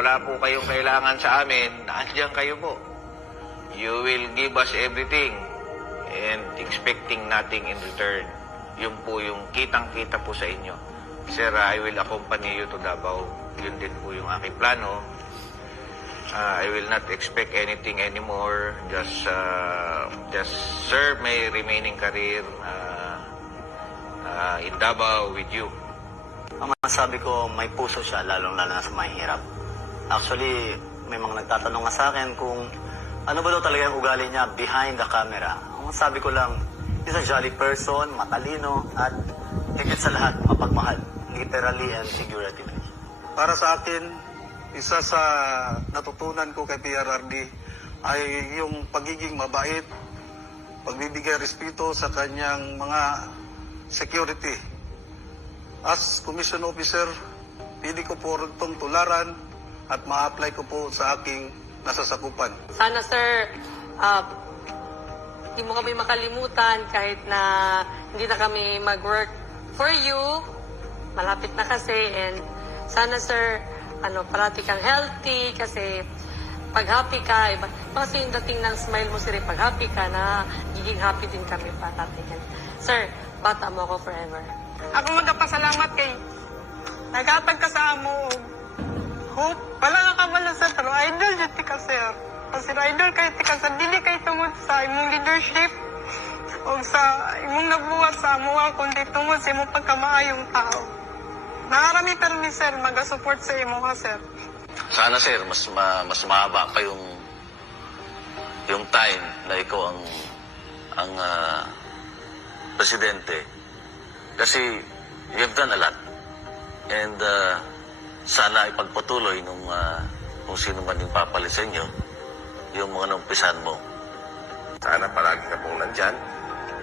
wala po kayong kailangan sa amin, nandiyan kayo po. You will give us everything and expecting nothing in return. Yun po yung kitang-kita po sa inyo. Sir, I will accompany you to Davao. Yun din po yung aking plano. I will not expect anything anymore. Just serve my remaining career in Davao with you. Ang masabi ko, may puso siya, lalong-lalo na sa mahirap. Actually, may mga nagtatanong nga sa akin kung ano ba daw talaga yung ugali niya behind the camera. Ang masabi ko lang, he's a jolly person, matalino, at higit sa lahat, mapagmahal. Literally and figuratively. Para sa akin, isa sa natutunan ko kay PRRD ay yung pagiging mabait, pagbibigay respeto sa kanyang mga security. As Commission Officer, pili ko po itong tularan at ma-apply ko po sa aking nasasakupan. Sana sir, hindi mo kami makalimutan kahit na hindi na kami mag-work for you. Malapit na kasi and sana sir, parati kang healthy kasi pag happy ka, iba, kasi yung dating ng smile mo sir, pag happy ka na, giging happy din kami parati. Sir, bata mo ako forever. Ako magpasalamat kay naghatag ka sa amo. Hope, wala ka man sa pero idol dyan ka sir. Kasi idol kayo tika sa dili kayo tungod sa imong leadership o sa imong nabuhat sa amo kundi tungod sa imong pagkamaayong tao. Nakarami pero ni sir, mag-support sa imo ha sir. Sana sir, mas mahaba pa yung time na ikaw ang presidente. Kasi you've done a lot. And sana ipagpatuloy kung sino man yung papalit sa inyo, yung mga numpisan mo. Sana palagi ka pong nandyan.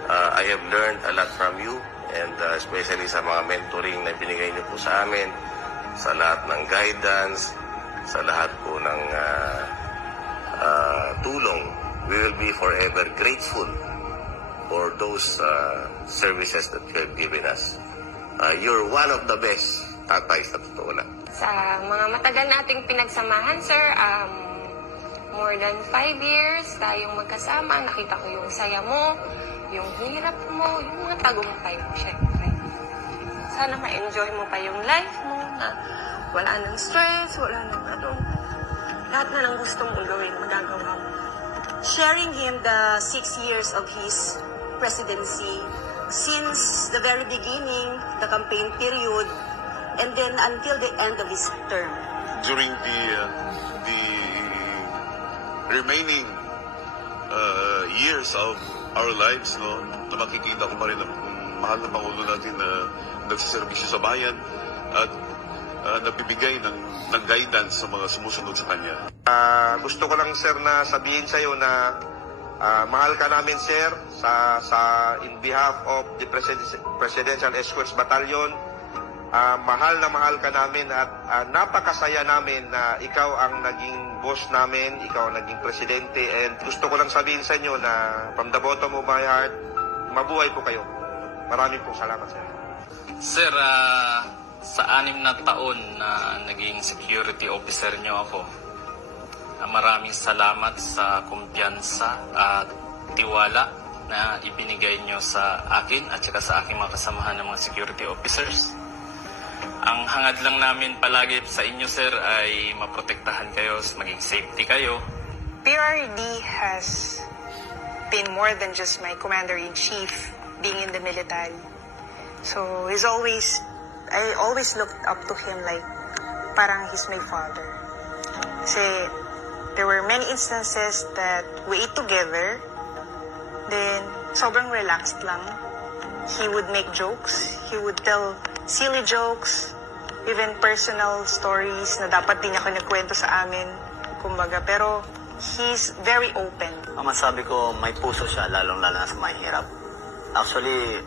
I have learned a lot from you and especially sa mga mentoring na binigay niyo po sa amin, sa lahat ng guidance, sa lahat po ng tulong. We will be forever grateful for those services that you have given us. You're one of the best, tatay, sa totoo lang. Sa mga matagal nating pinagsamahan, sir, more than 5 years tayong magkasama. Nakita ko yung saya mo, yung hirap mo, yung mga tagumpay mo, syempre. Sana ma-enjoy mo pa yung life mo, na wala nang stress, wala nang lahat na lang gusto mong gawin, magagawa mo. Sharing him the 6 years of his presidency, since the very beginning, the campaign period, and then until the end of his term. During the remaining years of our lives, na makikita ko pa rin ang mahal na Pangulo natin na nagsiservisyo sa bayan at nagbibigay ng guidance sa mga sumusunod sa kanya. Gusto ko lang, sir, na sabihin sa iyo na mahal ka namin, sir, in behalf of the Presidential Escorts Battalion. Mahal na mahal ka namin at napakasaya namin na ikaw ang naging boss namin, ikaw ang naging presidente, and gusto ko lang sabihin sa inyo na from the bottom of my heart, mabuhay po kayo. Maraming pong salamat, sir. Sir, sa 6 na taon na naging security officer niyo ako, maraming salamat sa kumpiyansa at tiwala na ibinigay niyo sa akin at saka sa aking mga kasamahan ng mga security officers. Ang hangad lang namin palagi sa inyo, sir, ay maprotektahan kayo, maging safety kayo. PRD has been more than just my commander-in-chief being in the military. So I always looked up to him like parang he's my father. Kasi there were many instances that we ate together, then sobrang relaxed lang. He would make jokes, he would tell silly jokes, even personal stories na dapat din niya kinikwento sa amin, kumbaga. Pero he's very open. Ang masabi ko, may puso siya, lalong-lalo na sa mahirap. Actually,